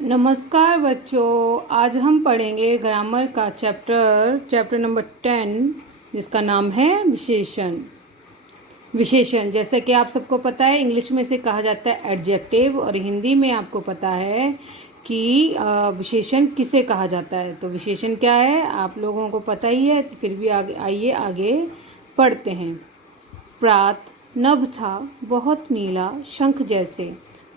नमस्कार बच्चों, आज हम पढ़ेंगे ग्रामर का चैप्टर नंबर 10 जिसका नाम है विशेषण। विशेषण जैसे कि आप सबको पता है, इंग्लिश में से कहा जाता है एडजेक्टिव और हिंदी में आपको पता है कि विशेषण किसे कहा जाता है। तो विशेषण क्या है आप लोगों को पता ही है, फिर भी आइए आगे पढ़ते हैं। प्रात नभ था बहुत नीला शंख जैसे,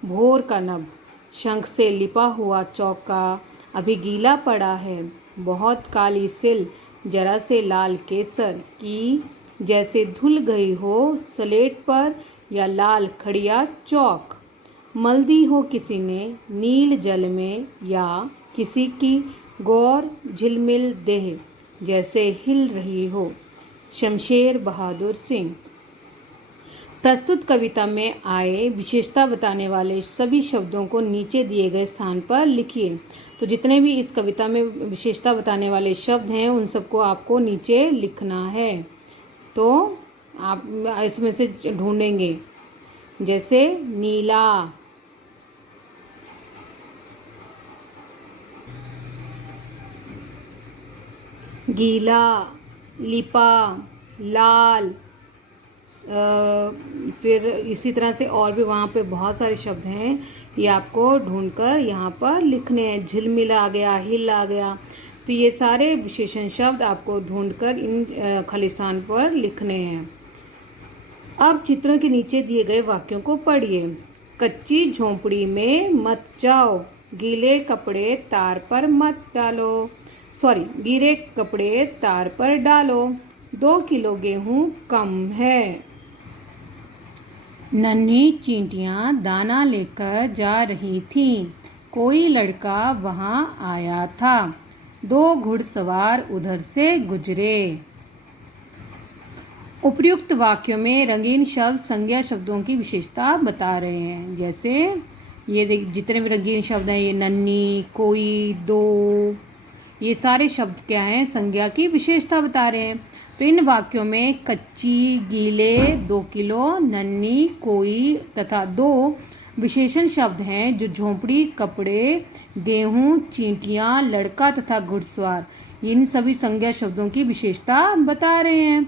भोर का नभ शंख से लिपा हुआ चौका अभी गीला पड़ा है। बहुत काली सिल जरा से लाल केसर की, जैसे धुल गई हो स्लेट पर या लाल खड़िया चौक। मल दी हो किसी ने नील जल में, या किसी की गौर झिलमिल देह जैसे हिल रही हो। शमशेर बहादुर सिंह। प्रस्तुत कविता में आए विशेषता बताने वाले सभी शब्दों को नीचे दिए गए स्थान पर लिखिए। तो जितने भी इस कविता में विशेषता बताने वाले शब्द हैं उन सबको आपको नीचे लिखना है। तो आप इसमें से ढूंढेंगे, जैसे नीला, गीला, लिपा, लाल, फिर इसी तरह से और भी वहाँ पे बहुत सारे शब्द हैं, ये आपको ढूंढकर यहाँ पर लिखने हैं। झिलमिल आ गया, हिल आ गया, तो ये सारे विशेषण शब्द आपको ढूंढकर इन खाली स्थान पर लिखने हैं। अब चित्रों के नीचे दिए गए वाक्यों को पढ़िए। कच्ची झोंपड़ी में मत जाओ, गीले कपड़े तार पर मत डालो, गीले कपड़े तार पर डालो, 2 किलो गेहूं कम है। नन्ही चींटियां दाना लेकर जा रही थीं। कोई लड़का वहां आया था। 2 घुड़सवार उधर से गुजरे। उपर्युक्त वाक्यों में रंगीन शब्द संज्ञा शब्दों की विशेषता बता रहे हैं। जैसे ये जितने भी रंगीन शब्द हैं, ये नन्ही, कोई, 2, ये सारे शब्द क्या हैं, संज्ञा की विशेषता बता रहे हैं। तो इन वाक्यों में कच्ची, गीले, 2 किलो, नन्ही, कोई तथा 2 विशेषण शब्द हैं जो झोंपड़ी, कपड़े, गेहूं, चींटियां, लड़का तथा घुड़सवार, इन सभी संज्ञा शब्दों की विशेषता बता रहे हैं।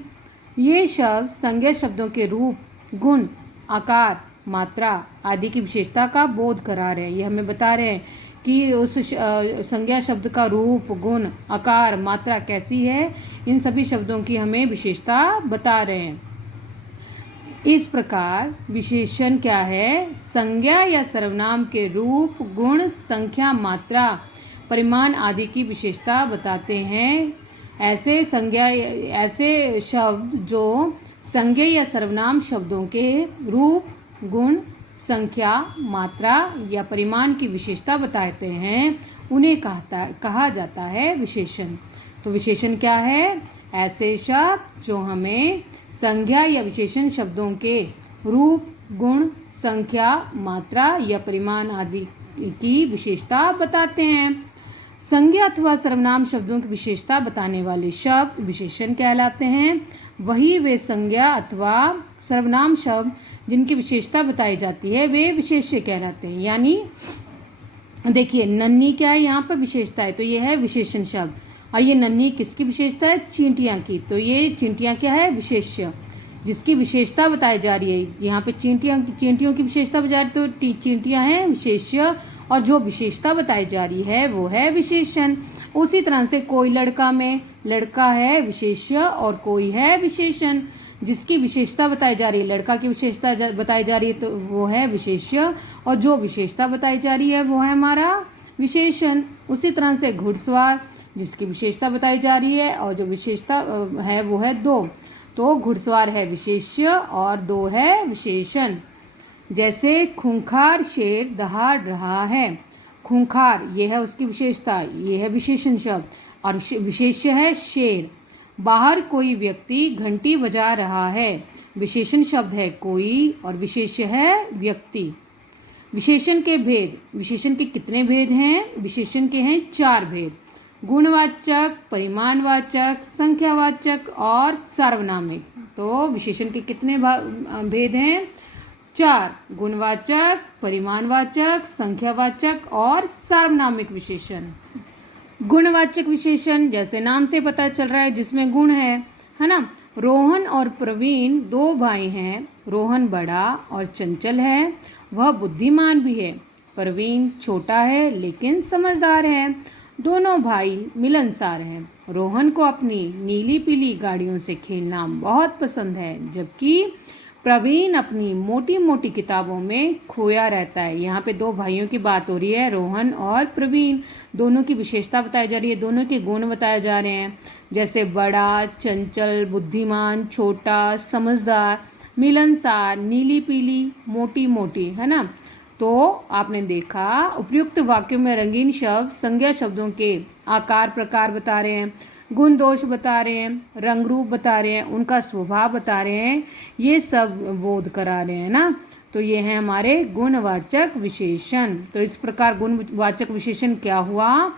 ये शब्द संज्ञा शब्दों के रूप, गुण, आकार, मात्रा आदि की विशेषता का बोध करा रहे हैं। ये हमें बता रहे हैं कि उस संज्ञा शब्द का रूप, गुण, आकार, मात्रा कैसी है, इन सभी शब्दों की हमें विशेषता बता रहे हैं। इस प्रकार विशेषण क्या है, संज्ञा या सर्वनाम के रूप, गुण, संख्या, मात्रा, परिमाण आदि की विशेषता बताते हैं। ऐसे शब्द जो संज्ञा या सर्वनाम शब्दों के रूप, गुण, संख्या, मात्रा या परिमाण की विशेषता बताते हैं, उन्हें कहा जाता है विशेषण। तो विशेषण क्या है, ऐसे शब्द जो हमें संज्ञा या विशेषण शब्दों के रूप, गुण, संख्या, मात्रा या परिमाण आदि की विशेषता बताते हैं। संज्ञा अथवा सर्वनाम शब्दों की विशेषता बताने वाले शब्द विशेषण कहलाते हैं। वही वे संज्ञा अथवा सर्वनाम शब्द जिनकी विशेषता बताई जाती है वे विशेष्य कहलाते हैं। यानी देखिए, नन्ही क्या है, यहाँ पर विशेषता है, तो ये है विशेषण शब्द। और ये नन्ही किसकी विशेषता है, चींटियां की, तो ये चींटियां क्या है, विशेष्य, जिसकी विशेषता बताई जा रही है। यहाँ पे चींटियों की विशेषता बताई, तो चींटियां हैं विशेष्य, और जो विशेषता बताई जा रही है वो है विशेषण। उसी तरह से कोई लड़का में लड़का है विशेष्य और कोई है विशेषण, जिसकी विशेषता बताई जा रही है, लड़का की विशेषता बताई जा रही है तो वो है विशेष्य, और जो विशेषता बताई जा रही है वो है हमारा विशेषण। उसी तरह से घुड़सवार, जिसकी विशेषता बताई जा रही है और जो विशेषता है वो है 2, तो घुड़सवार है विशेष्य और 2 है विशेषण। जैसे खूंखार शेर दहाड़ रहा है। खूंखार ये है उसकी विशेषता, ये है विशेषण शब्द, और विशेष्य है शेर। बाहर कोई व्यक्ति घंटी बजा रहा है। विशेषण शब्द है कोई और विशेष्य है व्यक्ति। विशेषण के भेद, विशेषण के कितने भेद हैं, विशेषण के हैं 4 भेद, गुणवाचक, परिमाणवाचक, संख्यावाचक और सार्वनामिक। तो विशेषण के कितने भेद हैं, 4 गुणवाचक, परिमाणवाचक, संख्यावाचक और सार्वनामिक विशेषण। गुणवाचक विशेषण जैसे नाम से पता चल रहा है जिसमें गुण है ना। रोहन और प्रवीण 2 भाई हैं। रोहन बड़ा और चंचल है, वह बुद्धिमान भी है। प्रवीण छोटा है लेकिन समझदार है। दोनों भाई मिलनसार हैं। रोहन को अपनी नीली पीली गाड़ियों से खेलना बहुत पसंद है, जबकि प्रवीण अपनी मोटी मोटी किताबों में खोया रहता है। यहाँ पे 2 भाइयों की बात हो रही है, रोहन और प्रवीण। दोनों की विशेषता बताई जा रही है, दोनों के गुण बताए जा रहे हैं, जैसे बड़ा, चंचल, बुद्धिमान, छोटा, समझदार, मिलनसार, नीली पीली, मोटी मोटी, है ना। तो आपने देखा उपयुक्त वाक्यों में रंगीन शब्द संज्ञा शब्दों के आकार प्रकार बता रहे हैं, गुण दोष बता रहे हैं, रंग रूप बता रहे हैं, उनका स्वभाव बता रहे हैं, ये सब बोध करा रहे हैं ना। तो ये हैं हमारे गुणवाचक विशेषण। तो इस प्रकार गुणवाचक विशेषण क्या हुआ,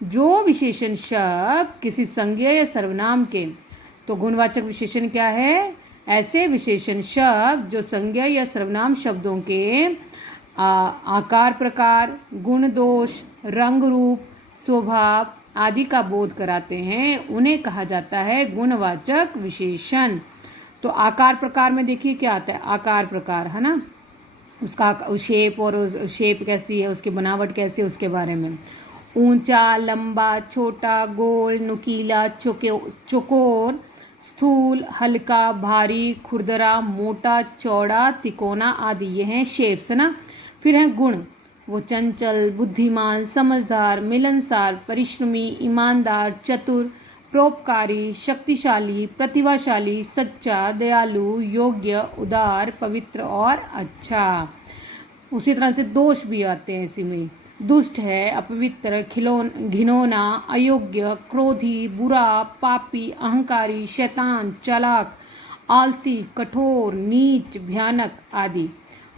जो विशेषण शब्द किसी संज्ञा या सर्वनाम के, तो गुणवाचक विशेषण क्या है, ऐसे विशेषण शब्द जो संज्ञा या सर्वनाम शब्दों के आकार प्रकार, गुण दोष, रंग रूप, स्वभाव आदि का बोध कराते हैं, उन्हें कहा जाता है गुणवाचक विशेषण। तो आकार प्रकार में देखिए क्या आता है, आकार प्रकार, है ना, उसका शेप और शेप कैसी है, उसकी बनावट कैसी है, उसके बारे में। ऊंचा, लंबा, छोटा, गोल, नुकीला, चौकोर, स्थूल, हल्का, भारी, खुरदरा, मोटा, चौड़ा, तिकोना आदि, ये हैं शेप्स, है ना। फिर हैं गुण, वो चंचल, बुद्धिमान, समझदार, मिलनसार, परिश्रमी, ईमानदार, चतुर, परोपकारी, शक्तिशाली, प्रतिभाशाली, सच्चा, दयालु, योग्य, उदार, पवित्र और अच्छा। उसी तरह से दोष भी आते हैं इसी में, दुष्ट है, अपवित्र, घिनौना, अयोग्य, क्रोधी, बुरा, पापी, अहंकारी, शैतान, चालाक, आलसी, कठोर, नीच, भयानक आदि।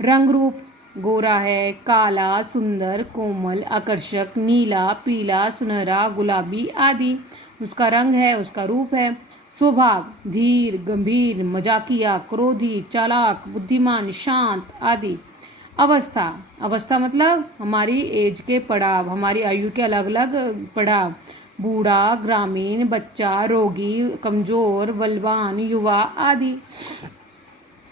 रंग रूप, गोरा है, काला, सुंदर, कोमल, आकर्षक, नीला, पीला, सुनहरा, गुलाबी आदि उसका रंग है, उसका रूप है। स्वभाव, धीर, गंभीर, मजाकिया, क्रोधी, चालाक, बुद्धिमान, शांत आदि। अवस्था, अवस्था मतलब हमारी एज के पड़ाव, हमारी आयु के अलग अलग पड़ाव, बूढ़ा, ग्रामीण, बच्चा, रोगी, कमजोर, बलवान, युवा आदि।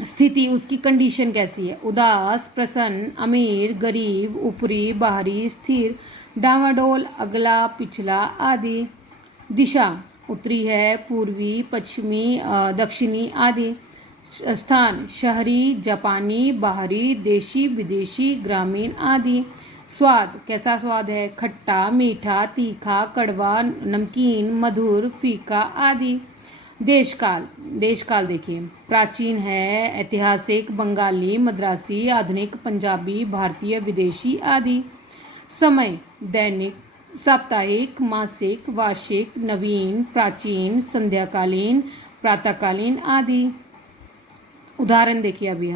स्थिति, उसकी कंडीशन कैसी है, उदास, प्रसन्न, अमीर, गरीब, ऊपरी, बाहरी, स्थिर, डावाडोल, अगला, पिछला आदि। दिशा, उत्तरी है, पूर्वी, पश्चिमी, दक्षिणी आदि। स्थान, शहरी, जापानी, बाहरी, देशी, विदेशी, ग्रामीण आदि। स्वाद, कैसा स्वाद है, खट्टा, मीठा, तीखा, कड़वा, नमकीन, मधुर, फीका आदि। देशकाल, देशकाल देखिए, प्राचीन है, ऐतिहासिक, बंगाली, मद्रासी, आधुनिक, पंजाबी, भारतीय, विदेशी आदि। समय, दैनिक, साप्ताहिक, मासिक, वार्षिक, नवीन, प्राचीन, संध्याकालीन, प्रातःकालीन आदि। उदाहरण देखिए अभी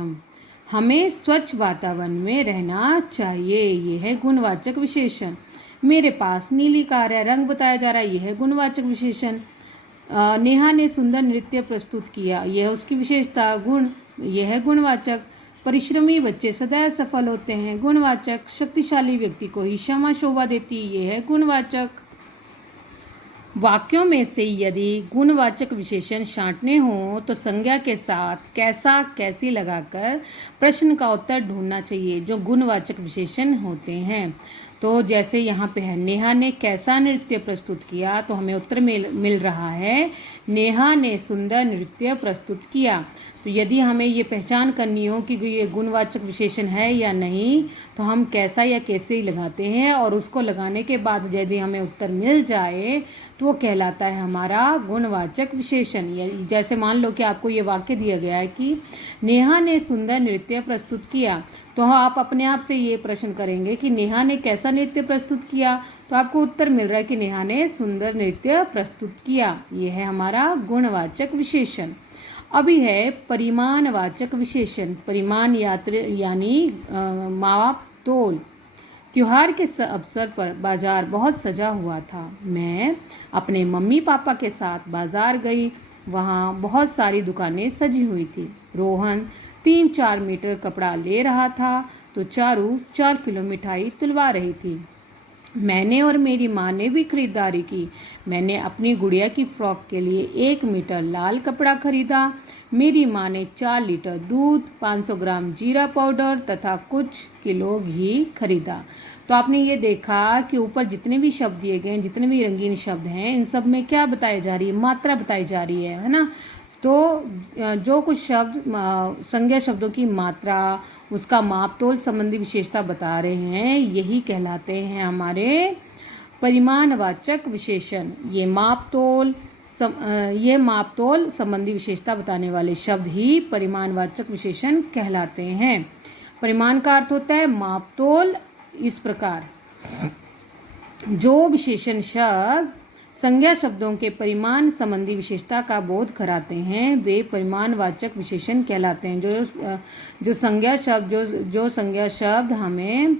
हमें स्वच्छ वातावरण में रहना चाहिए, यह है गुणवाचक विशेषण। मेरे पास नीली कार है, रंग बताया जा रहा है, यह है गुणवाचक विशेषण। नेहा ने सुंदर नृत्य प्रस्तुत किया, यह उसकी विशेषता, गुण, यह है गुणवाचक। परिश्रमी बच्चे सदैव सफल होते हैं, गुणवाचक। शक्तिशाली व्यक्ति को ही क्षमा शोभा देती, यह है गुणवाचक। वाक्यों में से यदि गुणवाचक विशेषण छांटने हो तो संज्ञा के साथ कैसा कैसी लगाकर प्रश्न का उत्तर ढूंढना चाहिए जो गुणवाचक विशेषण होते हैं। तो जैसे यहाँ पे है, नेहा ने कैसा नृत्य प्रस्तुत किया, तो हमें उत्तर मिल रहा है नेहा ने सुंदर नृत्य प्रस्तुत किया। तो यदि हमें ये पहचान करनी हो कि ये गुणवाचक विशेषण है या नहीं, तो हम कैसा या कैसे ही लगाते हैं, और उसको लगाने के बाद यदि हमें उत्तर मिल जाए तो वो कहलाता है हमारा गुणवाचक विशेषण। जैसे मान लो कि आपको ये वाक्य दिया गया है कि नेहा ने सुंदर नृत्य प्रस्तुत किया, तो आप अपने आप से ये प्रश्न करेंगे कि नेहा ने कैसा नृत्य प्रस्तुत किया, तो आपको उत्तर मिल रहा है कि नेहा ने सुंदर नृत्य प्रस्तुत किया। ये है हमारा गुणवाचक विशेषण। अभी है परिमाणवाचक विशेषण। परिमाण यानी माप तोल। त्योहार के अवसर पर बाजार बहुत सजा हुआ था। मैं अपने मम्मी पापा के साथ बाजार गई, वहाँ बहुत सारी दुकानें सजी हुई थी। रोहन 3-4 मीटर कपड़ा ले रहा था तो चारू 4 किलो मिठाई तुलवा रही थी। मैंने और मेरी माँ ने भी खरीदारी की। मैंने अपनी गुड़िया की फ्रॉक के लिए 1 मीटर लाल कपड़ा खरीदा। मेरी माँ ने 4 लीटर दूध, 500 ग्राम जीरा पाउडर तथा कुछ किलो घी खरीदा। तो आपने ये देखा कि ऊपर जितने भी शब्द दिए गए हैं, जितने भी रंगीन शब्द हैं, इन सब में क्या बताई जा रही है? मात्रा बताई जा रही है ना। तो जो कुछ शब्द संज्ञा शब्दों की मात्रा, उसका मापतोल संबंधी विशेषता बता रहे हैं, यही कहलाते हैं हमारे परिमाणवाचक विशेषण। ये मापतोल संबंधी विशेषता बताने वाले शब्द ही परिमाणवाचक विशेषण कहलाते हैं। परिमाण का अर्थ होता है मापतोल। इस प्रकार जो विशेषण शब्द संज्ञा शब्दों के परिमाण संबंधी विशेषता का बोध कराते हैं वे परिमाणवाचक विशेषण कहलाते हैं। जो संज्ञा शब्द हमें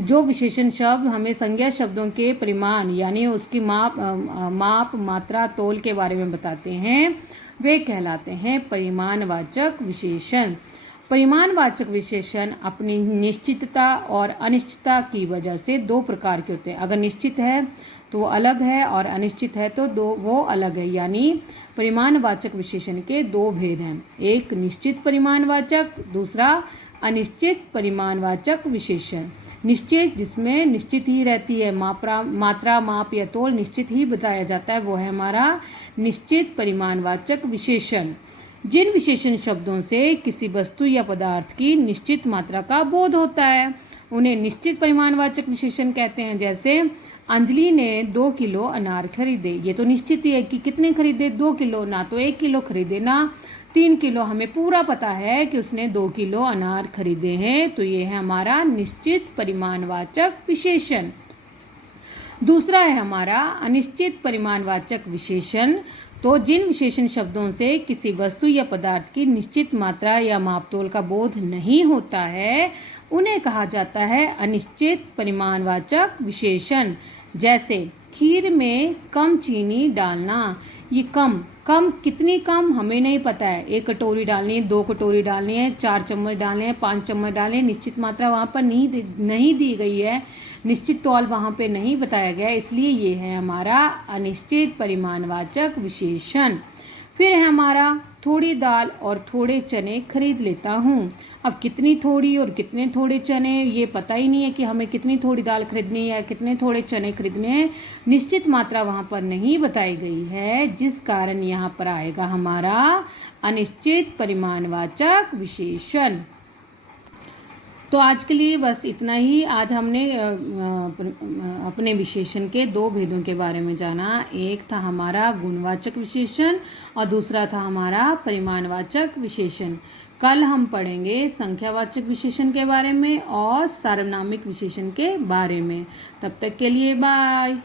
जो विशेषण शब्द हमें संज्ञा शब्दों के परिमाण यानी उसकी माप, मात्रा, तोल के बारे में बताते हैं, वे कहलाते हैं परिमाणवाचक विशेषण। परिमाणवाचक विशेषण अपनी निश्चितता और अनिश्चितता की वजह से 2 प्रकार के होते हैं। अगर निश्चित है तो वो अलग है और अनिश्चित है तो वो अलग है। यानी परिमाणवाचक विशेषण के 2 भेद हैं, एक निश्चित परिमाणवाचक, दूसरा अनिश्चित परिमाणवाचक विशेषण। निश्चित जिसमें निश्चित ही रहती है, मात्रा, माप या तोल निश्चित ही बताया जाता है, वो है हमारा निश्चित परिमाणवाचक विशेषण। जिन विशेषण शब्दों से किसी वस्तु या पदार्थ की निश्चित मात्रा का बोध होता है उन्हें निश्चित परिमाणवाचक विशेषण कहते हैं। जैसे अंजलि ने 2 किलो अनार खरीदे। ये तो निश्चित ही है कि कितने खरीदे, 2 किलो, ना तो 1 किलो खरीदे ना 3 किलो। हमें पूरा पता है कि उसने 2 किलो अनार खरीदे हैं, तो ये है हमारा निश्चित परिमाणवाचक विशेषण। दूसरा है हमारा अनिश्चित परिमाणवाचक विशेषण। तो जिन विशेषण शब्दों से किसी वस्तु या पदार्थ की निश्चित मात्रा या मापतोल का बोध नहीं होता है उन्हें कहा जाता है अनिश्चित परिमाणवाचक विशेषण। जैसे खीर में कम चीनी डालना। ये कम कितनी कम हमें नहीं पता है। 1 कटोरी डालनी है, 2 कटोरी डालनी है, 4 चम्मच डालने हैं, 5 चम्मच डालने हैं। निश्चित मात्रा वहाँ पर नहीं दी गई है, निश्चित तौल वहाँ पे नहीं बताया गया, इसलिए ये है हमारा अनिश्चित परिमाणवाचक विशेषण। फिर है हमारा थोड़ी दाल और थोड़े चने खरीद लेता हूँ। अब कितनी थोड़ी और कितने थोड़े चने ये पता ही नहीं है कि हमें कितनी थोड़ी दाल खरीदनी है या कितने थोड़े चने खरीदने हैं। निश्चित मात्रा वहाँ पर नहीं बताई गई है, जिस कारण यहाँ पर आएगा हमारा अनिश्चित परिमाणवाचक विशेषण। तो आज के लिए बस इतना ही। आज हमने अपने विशेषण के 2 भेदों के बारे में जाना। एक था हमारा गुणवाचक विशेषण और दूसरा था हमारा परिमाणवाचक विशेषण। कल हम पढ़ेंगे संख्यावाचक विशेषण के बारे में और सार्वनामिक विशेषण के बारे में। तब तक के लिए बाय।